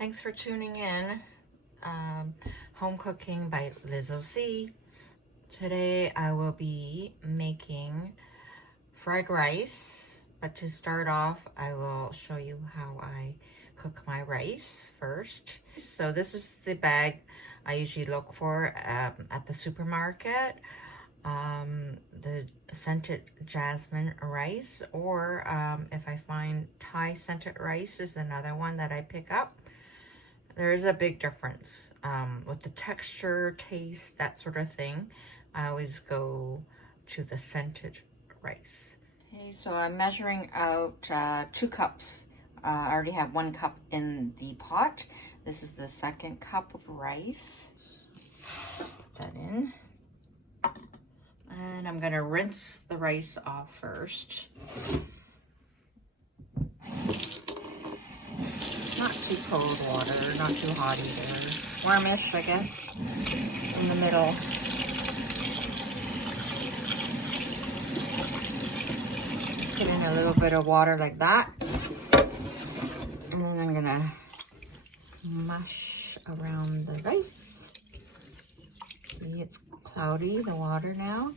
Thanks for tuning in. Home Cooking by Liz O.C. Today I will be making fried rice, but to start off I will show you how I cook my rice first. So this is the bag I usually look for at the supermarket. The scented jasmine rice, or if I find Thai scented rice is another one that I pick up. There is a big difference with the texture, taste, that sort of thing. I always go to the scented rice. Okay, so I'm measuring out 2 cups. I already have 1 cup in the pot. This is the 2nd cup of rice. Put that in. And I'm gonna rinse the rice off first. Not too cold water, not too hot either. Warmest, I guess, in the middle. Put in a little bit of water like that. And then I'm gonna mush around the rice. See, it's cloudy, the water now.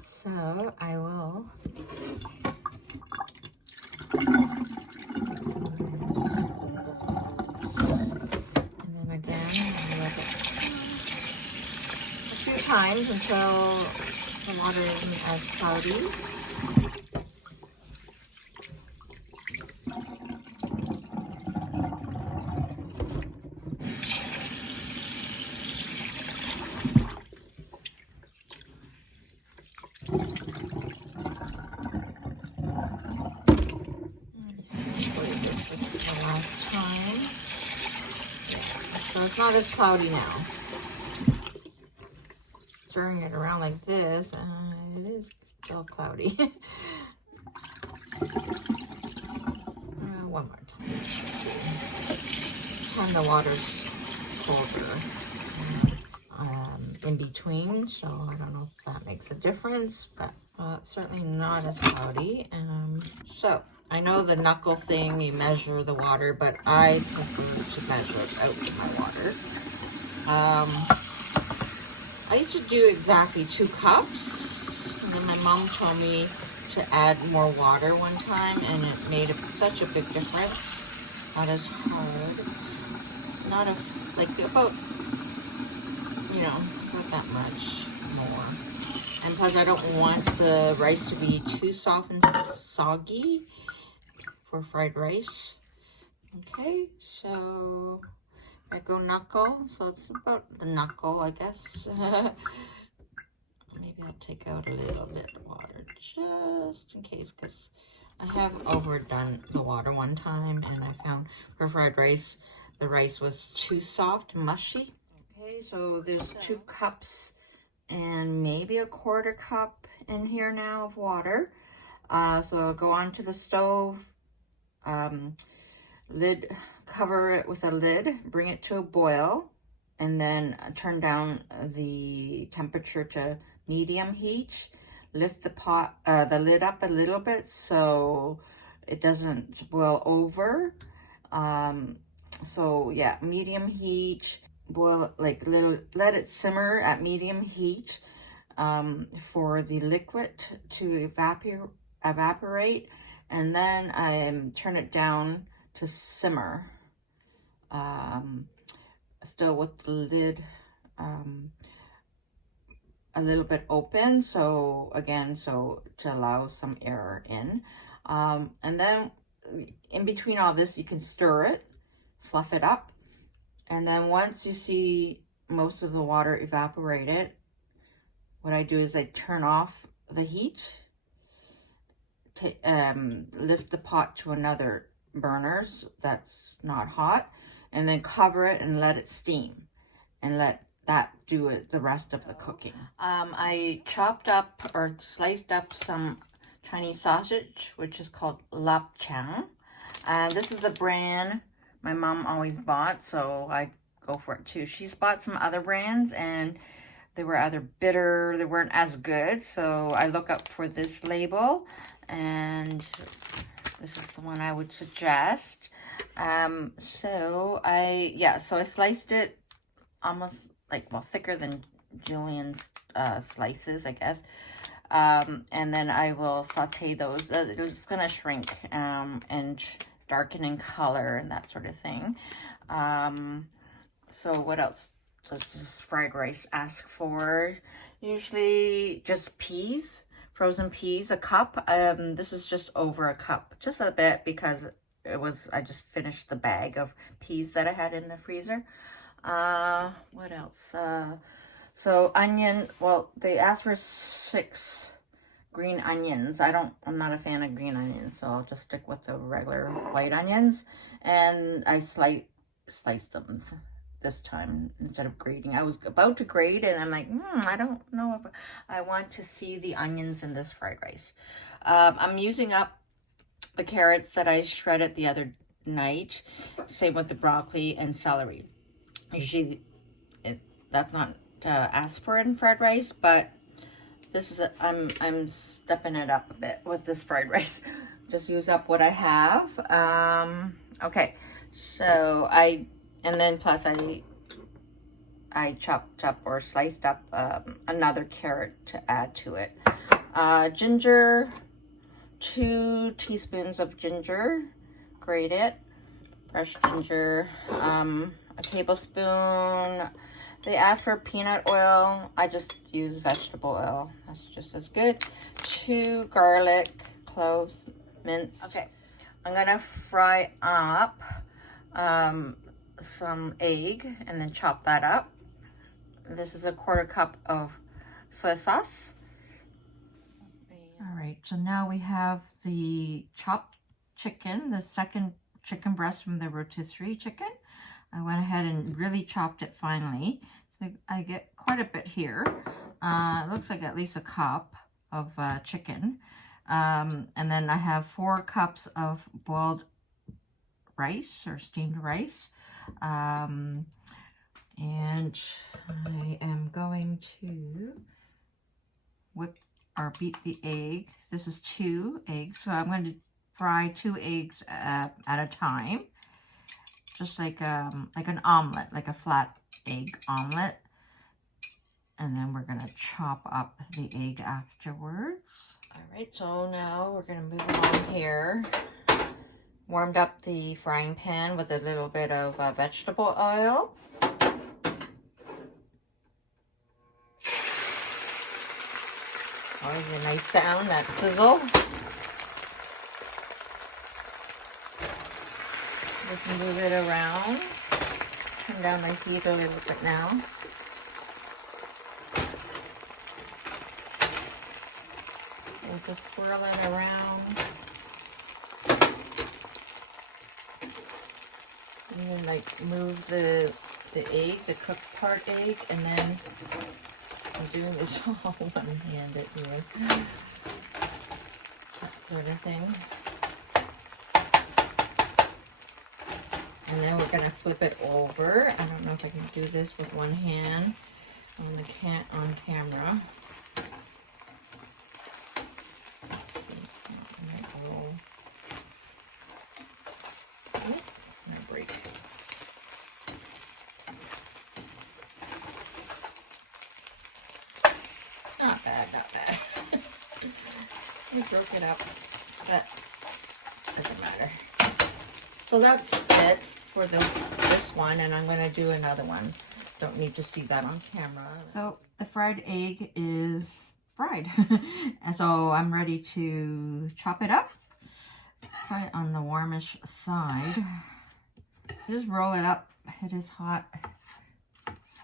So I will times until the water isn't as cloudy. This is the last time. So it's not as cloudy now. Turning it around like this, it is still cloudy. One more time. And the water's colder in between, so I don't know if that makes a difference, but it's certainly not as cloudy. So I know the knuckle thing, you measure the water, but I prefer to measure it out with my water. I used to do exactly 2 cups, and then my mom told me to add more water one time, and it made such a big difference. Not as hard, not like about, not that much more. And plus I don't want the rice to be too soft and soggy for fried rice. Okay, so I go knuckle, so it's about the knuckle, I guess. Maybe I'll take out a little bit of water just in case, because I have overdone the water one time, and I found for fried rice, the rice was too soft, mushy. Okay, so there's 2 cups and maybe a 1/4 cup in here now of water. So I'll go onto the stove, cover it with a lid, bring it to a boil, and then turn down the temperature to medium heat. Lift the lid up a little bit so it doesn't boil over. So yeah, medium heat, boil let it simmer at medium heat for the liquid to evaporate, and then turn it down to simmer. Still with the lid a little bit open, so to allow some air in, and then in between all this you can stir it, fluff it up, and then once you see most of the water evaporated, what I do is I turn off the heat, lift the pot to another burners that's not hot, and then cover it and let it steam, and let that do it the rest of the cooking. I chopped up or sliced up some Chinese sausage, which is called lapchang, and this is the brand my mom always bought, so I go for it too. She's bought some other brands and they were either bitter, they weren't as good, so I look up for this label, and This is the one I would suggest. So I sliced it almost like, well, thicker than Jillian's slices, I guess. And then I will saute those. It's going to shrink and darken in color and that sort of thing. So what else does this fried rice ask for? Usually just peas, frozen peas, a cup. This is just over a cup, just a bit, because I just finished the bag of peas that I had in the freezer. What else? So onion, well, they asked for 6 green onions. I'm not a fan of green onions, so I'll just stick with the regular white onions. And I sliced them this time instead of grating. I was about to grate, and I'm like, I don't know if I want to see the onions in this fried rice. I'm using up the carrots that I shredded the other night. Same with the broccoli and celery. Usually that's not asked for in fried rice, but this is I'm stepping it up a bit with this fried rice. Just use up what I have. Okay, so plus I chopped up or sliced up another carrot to add to it. Ginger, 2 teaspoons of ginger, grated, fresh ginger, a tablespoon. They asked for peanut oil. I just use vegetable oil. That's just as good. 2 garlic cloves minced. Okay, I'm gonna fry up some egg and then chop that up. This is a 1/4 cup of soy sauce. All right, so now we have the chopped chicken, the second chicken breast from the rotisserie chicken. I went ahead and really chopped it finely. So I get quite a bit here. It looks like at least a cup of chicken. And then I have 4 cups of boiled rice or steamed rice. And I am going to whip or beat the egg. This is 2 eggs, so I'm going to fry 2 eggs at a time, just like an omelet, like a flat egg omelet. And then we're going to chop up the egg afterwards. All right, so now we're going to move along here. Warmed up the frying pan with a little bit of vegetable oil. Always a nice sound, that sizzle. Just move it around. Turn down my heat a little bit now. We'll just swirl it around. And then like move the egg, the cooked part egg, and then I'm doing this all one-handed here. That sort of thing. And then we're gonna flip it over. I don't know if I can do this with one hand on camera. Let's see. I might roll. Oh, might break. Not bad, not bad. We broke it up, but doesn't matter. So that's it for this one, and I'm going to do another one. Don't need to see that on camera. So the fried egg is fried, and so I'm ready to chop it up. Let's put it on the warmish side. Just roll it up. It is hot,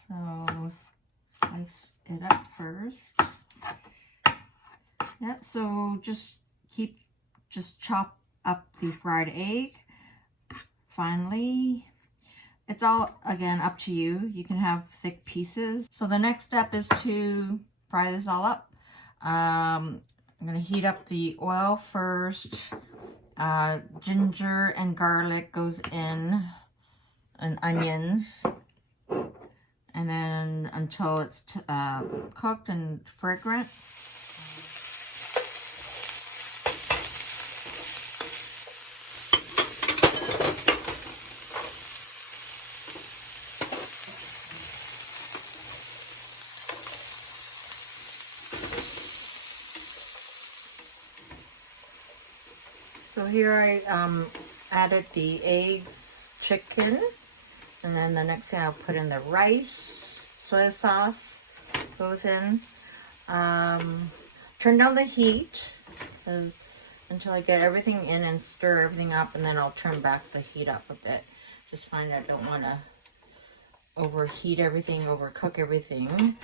so slice it up first. Yeah, so just chop up the fried egg. Finally, it's all, again, up to you. You can have thick pieces. So the next step is to fry this all up. I'm going to heat up the oil first. Ginger and garlic goes in, and onions. And then until it's cooked and fragrant. So here I added the eggs, chicken, and then the next thing I'll put in the rice, soy sauce goes in. Turn down the heat until I get everything in and stir everything up, and then I'll turn back the heat up a bit. Just find I don't want to overheat everything, overcook everything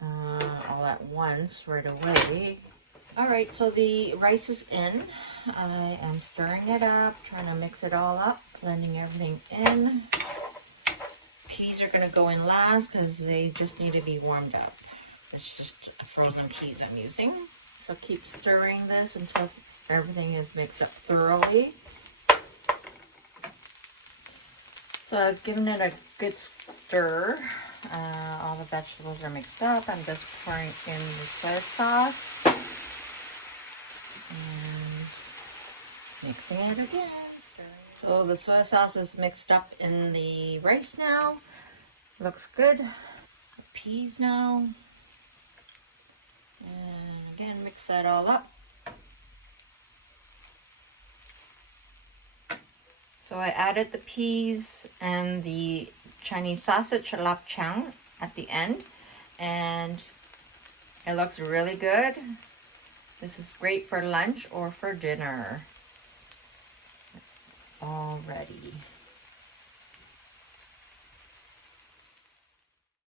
all at once right away. All right, so the rice is in. I am stirring it up, trying to mix it all up, blending everything in. Peas are gonna go in last because they just need to be warmed up. It's just frozen peas I'm using. So keep stirring this until everything is mixed up thoroughly. So I've given it a good stir. All the vegetables are mixed up. I'm just pouring in the soy sauce. And mixing it again. So the soy sauce is mixed up in the rice now. Looks good. Peas now. And again, mix that all up. So I added the peas and the Chinese sausage lapchang at the end, and it looks really good. This is great for lunch or for dinner. It's all ready.